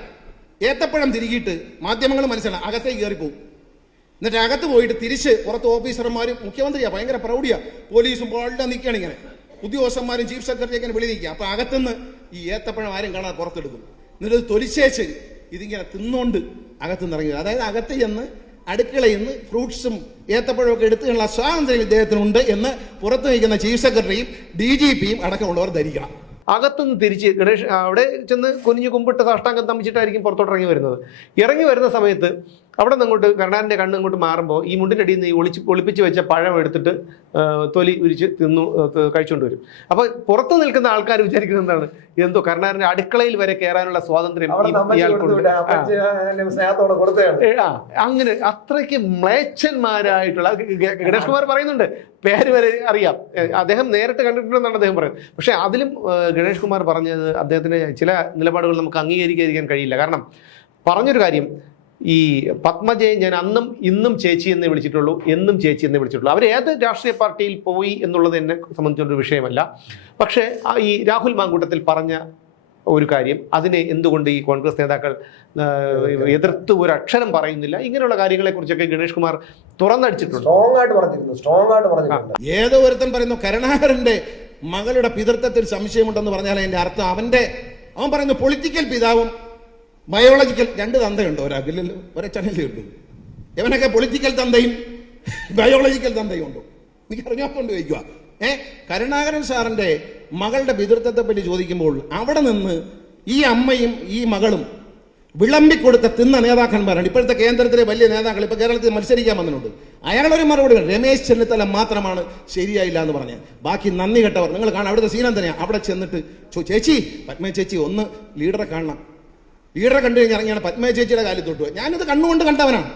ഏത്തപ്പഴം തിരികിയിട്ട് മാധ്യമങ്ങൾ മനസ്സിലാണ് അകത്തേക്ക് കയറിപ്പോവും എന്നിട്ട് അകത്ത് പോയിട്ട് തിരിച്ച് പുറത്ത് ഓഫീസർമാരും മുഖ്യമന്ത്രിയാ ഭയങ്കര പ്രൗഢിയാ. പോലീസും വളരെ നിൽക്കുകയാണ് ഇങ്ങനെ. ഉദ്യോഗസ്ഥന്മാരും ചീഫ് സെക്രട്ടറി ഒക്കെ വിളി നിൽക്കുക അപ്പൊ അകത്തുനിന്ന് ഈ ഏത്തപ്പഴം ആരും കാണാതെ പുറത്തെടുക്കും. എന്നിട്ട് തൊലിച്ചേച്ച് ഇതിങ്ങനെ തിന്നുകൊണ്ട് അകത്തുനിന്ന് ഇറങ്ങി അതായത് അകത്ത് ചെന്ന് അടുക്കളയിൽ നിന്ന് ഫ്രൂട്ട്സും ഏത്തപ്പഴവും ഒക്കെ എടുത്തുള്ള സ്വാതന്ത്ര്യം ഇദ്ദേഹത്തിനുണ്ട് എന്ന് പുറത്ത് നിൽക്കുന്ന ചീഫ് സെക്രട്ടറിയും ഡി ജി പിയും അടക്കമുള്ളവർ ധരിക്കണം. അകത്തുനിന്ന് തിരിച്ച് ഗണേഷ് അവിടെ ചെന്ന് കുനിഞ്ഞു കുമ്പിട്ട് സാഷ്ടാംഗം തമ്മിച്ചിട്ടായിരിക്കും പുറത്തോട്ട് ഇറങ്ങി വരുന്നത്. ഇറങ്ങി വരുന്ന സമയത്ത് അവിടെ നിന്ന് അങ്ങോട്ട് കർണാടിന്റെ കണ്ണ് ഇങ്ങോട്ട് മാറുമ്പോൾ ഈ മുണ്ടിന്റെ അടിയിൽ നിന്ന് ഈ ഒളിച്ച് ഒളിപ്പിച്ച് വെച്ച പഴം എടുത്തിട്ട് തൊലി ഉരിച്ച് തിന്നു കഴിച്ചുകൊണ്ട് വരും. അപ്പോൾ പുറത്ത് നിൽക്കുന്ന ആൾക്കാർ വിചാരിക്കുന്നത് എന്താണ്? എന്തോ കർണാടിന്റെ അടുക്കളയിൽ വരെ കയറാനുള്ള സ്വാതന്ത്ര്യം ആ. അങ്ങനെ അത്രയ്ക്ക് മ്ലേച്ഛന്മാരായിട്ടുള്ള ഗണേഷ് കുമാർ പറയുന്നുണ്ട്. പേര് വരെ അറിയാം. അദ്ദേഹം നേരിട്ട് കണ്ടിട്ടുണ്ടെന്നാണ് അദ്ദേഹം പറയുന്നത്. പക്ഷേ അതിലും ഗണേഷ് കുമാർ പറഞ്ഞത് അദ്ദേഹത്തിന് ചില നിലപാടുകൾ നമുക്ക് അംഗീകരിക്കാതിരിക്കാൻ കഴിയില്ല. കാരണം പറഞ്ഞൊരു കാര്യം ഈ പത്മജയെ ഞാൻ അന്നും ഇന്നും ചേച്ചി എന്ന് വിളിച്ചിട്ടുള്ളൂ എന്നും ചേച്ചി എന്ന് വിളിച്ചിട്ടുള്ളൂ. അവർ ഏത് രാഷ്ട്രീയ പാർട്ടിയിൽ പോയി എന്നുള്ളത് എന്നെ സംബന്ധിച്ചൊരു വിഷയമല്ല. പക്ഷേ ഈ രാഹുൽ മാങ്കൂട്ടത്തിൽ പറഞ്ഞ ഒരു കാര്യം അതിനെ എന്തുകൊണ്ട് ഈ കോൺഗ്രസ് നേതാക്കൾ എതിർത്ത് ഒരു അക്ഷരം പറയുന്നില്ല? ഇങ്ങനെയുള്ള കാര്യങ്ങളെക്കുറിച്ചൊക്കെ ഗണേഷ് കുമാർ തുറന്നടിച്ചിട്ടുണ്ട്. സ്ട്രോങ് ആയിട്ട് പറഞ്ഞിരുന്നു സ്ട്രോങ് ആയിട്ട് പറഞ്ഞിട്ടുണ്ട് ഏതോ ഒരുത്തൻ പറയുന്നു കരുണാകരന്റെ മകളുടെ പിതൃത്വത്തിൽ സംശയമുണ്ടെന്ന് പറഞ്ഞാൽ അതിന്റെ അർത്ഥം അവന്റെ അവൻ പറയുന്നു പൊളിറ്റിക്കൽ പിതാവും ബയോളജിക്കൽ രണ്ട് തന്തയുണ്ട്. ഒരാൾക്കില്ലല്ലോ ഒരച്ഛനല്ലേ ഉണ്ട്. ഇവനൊക്കെ പൊളിറ്റിക്കൽ തന്തയും ബയോളജിക്കൽ തന്തയും ഉണ്ടോ. എനിക്ക് അറിഞ്ഞാത്തോണ്ട് ചോദിക്കുക ഏ കരുണാകരൻ സാറിന്റെ മകളുടെ പിതൃത്വത്തെ പറ്റി ചോദിക്കുമ്പോൾ അവിടെ നിന്ന് ഈ അമ്മയും ഈ മകളും വിളമ്പിക്കൊടുത്ത തിന്ന നേതാക്കന്മാരാണ്. ഇപ്പോഴത്തെ കേന്ദ്രത്തിലെ വലിയ നേതാക്കൾ ഇപ്പൊ കേരളത്തിൽ മത്സരിക്കാൻ വന്നിട്ടുണ്ട്. അയാളൊരു മറുപടി. രമേശ് ചെന്നിത്തല മാത്രമാണ് ശരിയായില്ല എന്ന് പറഞ്ഞ്. ബാക്കി നന്ദി കെട്ടവർ നിങ്ങൾ കാണാം അവിടുത്തെ സീനം തന്നെയാണ് അവിടെ ചെന്നിട്ട് ചേച്ചി പത്മ ചേച്ചി ഒന്ന് ലീഡറെ കാണണം. ലീഡറെ കണ്ടു കഴിഞ്ഞാൽ ഇറങ്ങിയാണ് പത്മ ചേച്ചിയുടെ കാലിൽ തൊട്ട് ഞാനിത് കണ്ണുകൊണ്ട് കണ്ടവനാണ്.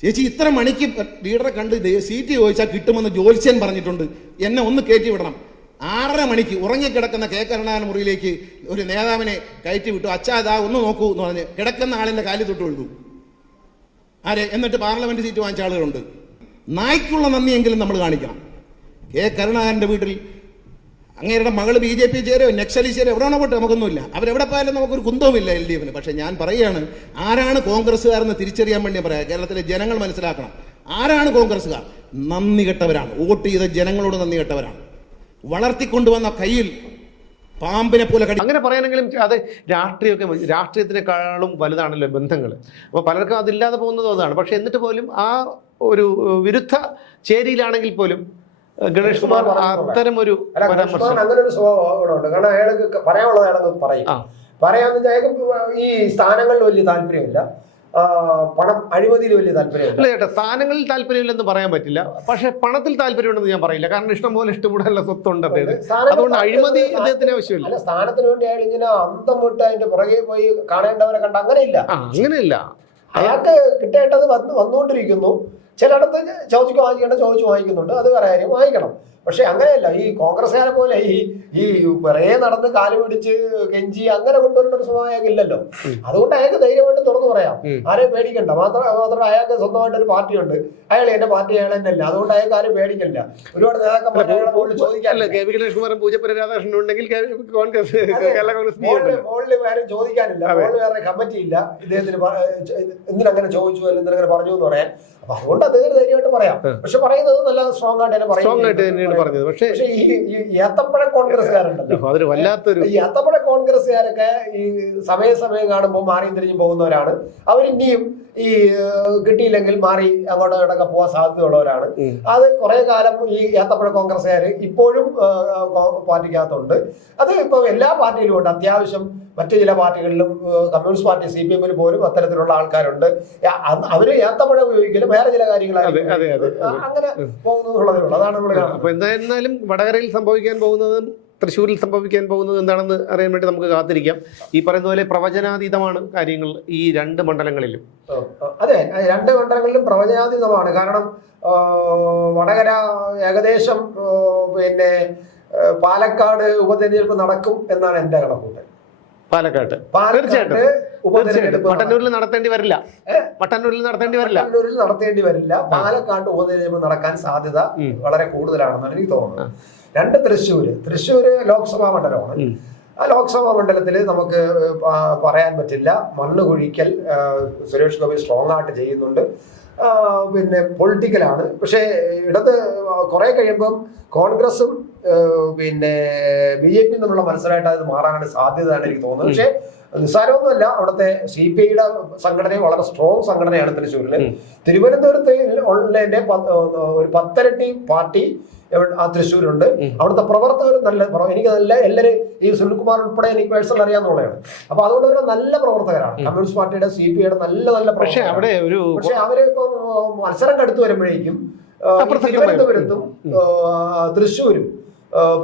ചേച്ചി ഇത്ര മണിക്ക് ലീഡറെ കണ്ട് സീറ്റ് ചോദിച്ചാൽ കിട്ടുമെന്ന് ജോത്സ്യൻ പറഞ്ഞിട്ടുണ്ട്. എന്നെ ഒന്ന് കയറ്റി വിടണം. ആറര മണിക്ക് ഉറങ്ങിക്കിടക്കുന്ന കെ കരുണാകരൻ മുറിയിലേക്ക് ഒരു നേതാവിനെ കയറ്റി വിട്ടു. അച്ഛാ ഇതാ ഒന്ന് നോക്കൂ എന്ന് പറഞ്ഞ് കിടക്കുന്ന ആളിന്റെ കാലിൽ തൊട്ട് ഒഴുകും ആരെ? എന്നിട്ട് പാർലമെന്റ് സീറ്റ് വാങ്ങിച്ച ആളുകളുണ്ട്. നായ്ക്കുള്ള നന്ദിയെങ്കിലും നമ്മൾ കാണിക്കണം. കെ കരുണാകരന്റെ വീട്ടിൽ അങ്ങേരുടെ മകൾ ബി ജെ പി ചേരോ നക്സലി ചേരോ എവിടെയാണോ പോട്ടെ നമുക്കൊന്നുമില്ല. അവരെവിടെ പോയാലും നമുക്കൊരു കുന്തവുമില്ല എൽ ഡി എഫിന്. പക്ഷെ ഞാൻ പറയുകയാണ് ആരാണ് കോൺഗ്രസ്സുകാരെന്ന് തിരിച്ചറിയാൻ വേണ്ടി പറയാം. കേരളത്തിലെ ജനങ്ങൾ മനസ്സിലാക്കണം. ആരാണ് കോൺഗ്രസ്സുകാർ? നന്ദി കെട്ടവരാണ്. വോട്ട് ചെയ്ത ജനങ്ങളോട് നന്ദി കെട്ടവരാണ്. വളർത്തിക്കൊണ്ടുവന്ന കയ്യിൽ പാമ്പിനെ പോലെ അങ്ങനെ പറയാനെങ്കിലും അത് രാഷ്ട്രീയമൊക്കെ രാഷ്ട്രീയത്തിനേക്കാളും വലുതാണല്ലോ ബന്ധങ്ങൾ. അപ്പോൾ പലർക്കും അതില്ലാതെ പോകുന്നത് അതാണ്. പക്ഷേ എന്നിട്ട് പോലും ആ ഒരു വിരുദ്ധ ചേരിയിലാണെങ്കിൽ പോലും ഗണേഷ് കുമാർ അത്തരം ഒരു അങ്ങനെ ഒരു സ്വഭാവമുണ്ട് കാരണം അയാൾക്ക് പറയാനുള്ളത് അയാളൊക്കെ പറയും പറയാന്ന് അയാൾക്ക് ഈ സ്ഥാനങ്ങളിൽ വലിയ താല്പര്യമില്ല. പണം അഴിമതിയിൽ വലിയ താല്പര്യമില്ല. അല്ല ചേട്ടാ സ്ഥാനങ്ങളിൽ താല്പര്യമില്ലെന്ന് പറയാൻ പറ്റില്ല. പക്ഷേ പണത്തിൽ താല്പര്യമുണ്ടെന്ന് ഞാൻ പറയില്ല. കാരണം ഇഷ്ടം ഇഷ്ടംപോലെ ഇഷ്ടമുള്ള സ്വത്തുണ്ട് അദ്ദേഹം അതുകൊണ്ട് അഴിമതി അദ്ദേഹത്തിന് ആവശ്യമില്ല. അല്ല സ്ഥാനത്തിന് വേണ്ടി അയാൾ ഇങ്ങനെ അന്തം വിട്ട് അതിന്റെ പുറകെ പോയി കാണേണ്ടവരെ കണ്ട അങ്ങനെയില്ല. അങ്ങനെയല്ല അങ്ങനെയില്ല. അയാൾക്ക് കിട്ടേണ്ടത് വന്നു വന്നുകൊണ്ടിരിക്കുന്നു. ചിലയിടത്ത് ചോദിച്ച് വാങ്ങിക്കേണ്ട ചോദിച്ചു വാങ്ങിക്കുന്നുണ്ട്. അത് കാര്യം. വാങ്ങിക്കണം. പക്ഷെ അങ്ങനെയല്ല ഈ കോൺഗ്രസ്സുകാരെ പോലെ ഈ ഈ പിറകെ നടന്ന് കാൽ പിടിച്ച് കെഞ്ചി അങ്ങനെ കൊണ്ടുവരേണ്ട ഒരു സ്വഭാവം അയാൾക്ക് ഇല്ലല്ലോ. അതുകൊണ്ട് അയാൾക്ക് ധൈര്യമായിട്ട് തുറന്നു പറയാം. ആരെയും പേടിക്കണ്ട. മാത്രം മാത്രമല്ല അയാൾക്ക് സ്വന്തമായിട്ട് ഒരു പാർട്ടിയുണ്ട്. അയാൾ എന്റെ പാർട്ടി അയാൾ തന്നെ അല്ല. അതുകൊണ്ട് അയാൾക്ക് ആരും പേടിക്കണ്ട. ഒരുപാട് മുകളിൽ ചോദിക്കാനില്ല കെ. പൂജപ്പുര രാധാകൃഷ്ണൻ ഉണ്ടെങ്കിൽ കോൺഗ്രസ്. കേരള കോൺഗ്രസ് ഉണ്ടല്ലോ വേറെ ചോദിക്കാനില്ല. മോളിൽ വേറെ കമ്മിറ്റി ഇല്ല. ഇദ്ദേഹത്തിന് പ- എന്തിനങ്ങനെ ചോദിച്ചു അല്ലെങ്കിൽ എന്തിനങ്ങനെ പറഞ്ഞു എന്ന് പറയാൻ അപ്പൊ അതുകൊണ്ട് അദ്ദേഹത്തിന് ധൈര്യമായിട്ട് പറയാം. പക്ഷെ പറയുന്നത് നല്ല സ്ട്രോങ് ആയിട്ട് തന്നെ. തന്നെയാണ് പറഞ്ഞത്. പക്ഷേ ഈ ഏത്തപ്പഴ കോൺഗ്രസ്സുകാരുണ്ടല്ലോ. അതൊരു വല്ലാത്തൊരു ഏത്തപ്പഴ കോൺഗ്രസ്സുകാരൊക്കെ ഈ സമയസമയം കാണുമ്പോൾ മാറിയും തിരിഞ്ഞും പോകുന്നവരാണ്. അവരിനിയും ഈ കിട്ടിയില്ലെങ്കിൽ മാറി അങ്ങോട്ടോ ഇടൊക്കെ പോകാൻ സാധ്യതയുള്ളവരാണ്. അത് കുറെ കാലം ഈ ഏത്തപ്പഴ കോൺഗ്രസ്സുകാർ ഇപ്പോഴും പാർട്ടിക്കകത്തുണ്ട്. അത് ഇപ്പൊ എല്ലാ പാർട്ടിയിലും ഉണ്ട്. അത്യാവശ്യം മറ്റു ചില പാർട്ടികളിലും കമ്മ്യൂണിസ്റ്റ് പാർട്ടി സി പി എമ്മിൽ പോലും അത്തരത്തിലുള്ള ആൾക്കാരുണ്ട്. അവരെ ഏത്തമഴ ഉപയോഗിക്കലും വേറെ ചില കാര്യങ്ങളാണ്. അങ്ങനെ അതാണ് നമ്മൾ കാണുന്നത്. അപ്പൊ എന്തായിരുന്നാലും വടകരയിൽ സംഭവിക്കാൻ പോകുന്നതും തൃശ്ശൂരിൽ സംഭവിക്കാൻ പോകുന്നത് എന്താണെന്ന് അറിയാൻ വേണ്ടി നമുക്ക് കാത്തിരിക്കാം. ഈ പറയുന്ന പോലെ പ്രവചനാതീതമാണ് കാര്യങ്ങൾ ഈ രണ്ട് മണ്ഡലങ്ങളിലും. അതെ രണ്ട് മണ്ഡലങ്ങളിലും പ്രവചനാതീതമാണ്. കാരണം വടകര ഏകദേശം പിന്നെ പാലക്കാട് ഉപതെരഞ്ഞെടുപ്പ് നടക്കും എന്നാണ് എന്റെ കണക്കൂട്ടൽ. പാലക്കാട്ട് പാലക്കാട് തീർച്ചയായിട്ടും. തീർച്ചയായിട്ടും. മട്ടന്നൂരിൽ നടത്തേണ്ടി വരില്ല? മട്ടന്നൂരിൽ നടത്തേണ്ടി വരില്ല. മട്ടന്നൂരിൽ നടത്തേണ്ടി വരില്ല. പാലക്കാട് ഉപതെരഞ്ഞെടുപ്പ് നടക്കാൻ സാധ്യത വളരെ കൂടുതലാണെന്നാണ് എനിക്ക് തോന്നുന്നത്. രണ്ട് തൃശ്ശൂര്. തൃശ്ശൂര് ലോക്സഭാ മണ്ഡലമാണ്. ആ ലോക്സഭാ മണ്ഡലത്തിൽ നമുക്ക് പറയാൻ പറ്റില്ല. മണ്ണ് കുഴിക്കൽ സുരേഷ് ഗോപി സ്ട്രോങ് ആയിട്ട് ചെയ്യുന്നുണ്ട്. പിന്നെ പൊളിറ്റിക്കലാണ് പക്ഷേ ഇടത് കുറെ കഴിയുമ്പം കോൺഗ്രസും പിന്നെ ബി ജെ പി തമ്മിലുള്ള മത്സരമായിട്ട് അത് മാറാനാണ് സാധ്യതയാണ് എനിക്ക് തോന്നുന്നത്. പക്ഷേ നിസ്സാരമൊന്നുമല്ല അവിടുത്തെ സി പി ഐയുടെ സംഘടനയും വളരെ സ്ട്രോങ് സംഘടനയാണ് തൃശ്ശൂരിൽ. തിരുവനന്തപുരത്ത് ഉള്ളതിന്റെ ഒരു പത്തരട്ടി പാർട്ടി ആ തൃശ്ശൂരുണ്ട്. അവിടുത്തെ പ്രവർത്തകരും നല്ല എനിക്ക് നല്ല എല്ലാവരും ഈ സുനിൽകുമാർ ഉൾപ്പെടെ എനിക്ക് പേഴ്സണൽ അറിയാവുന്നതാണ് അപ്പൊ അതുകൊണ്ട് അവരെ നല്ല പ്രവർത്തകരാണ്. കമ്മ്യൂണിസ്റ്റ് പാർട്ടിയുടെ സി പി ഐയുടെ നല്ല നല്ല പക്ഷേ അവിടെ ഒരു പക്ഷെ അവർ ഇപ്പം മത്സരം കടുത്തു വരുമ്പോഴേക്കും തിരുവനന്തപുരത്തും തൃശ്ശൂരും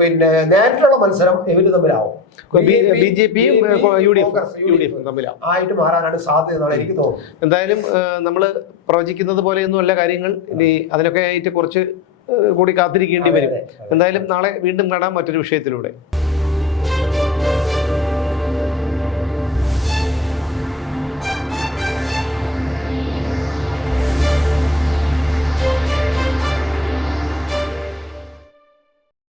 പിന്നെ നേരിട്ടുള്ള മത്സരം ഇവർ തമ്മിലാവും. ബി ജെ പിയും U D F U D എഫും തമ്മിലാണ് ആയിട്ട് മാറാനാണ് സാധ്യത എന്നാണ് എനിക്ക് തോന്നുന്നത്. എന്തായാലും നമ്മൾ പ്രവചിക്കുന്നത് പോലെയൊന്നും അല്ല കാര്യങ്ങൾ. ഇനി അതിനൊക്കെ ആയിട്ട് കുറച്ച് കൂടി കാത്തിരിക്കേണ്ടി വരും. എന്തായാലും നാളെ വീണ്ടും കാണാം മറ്റൊരു വിഷയത്തിലൂടെ.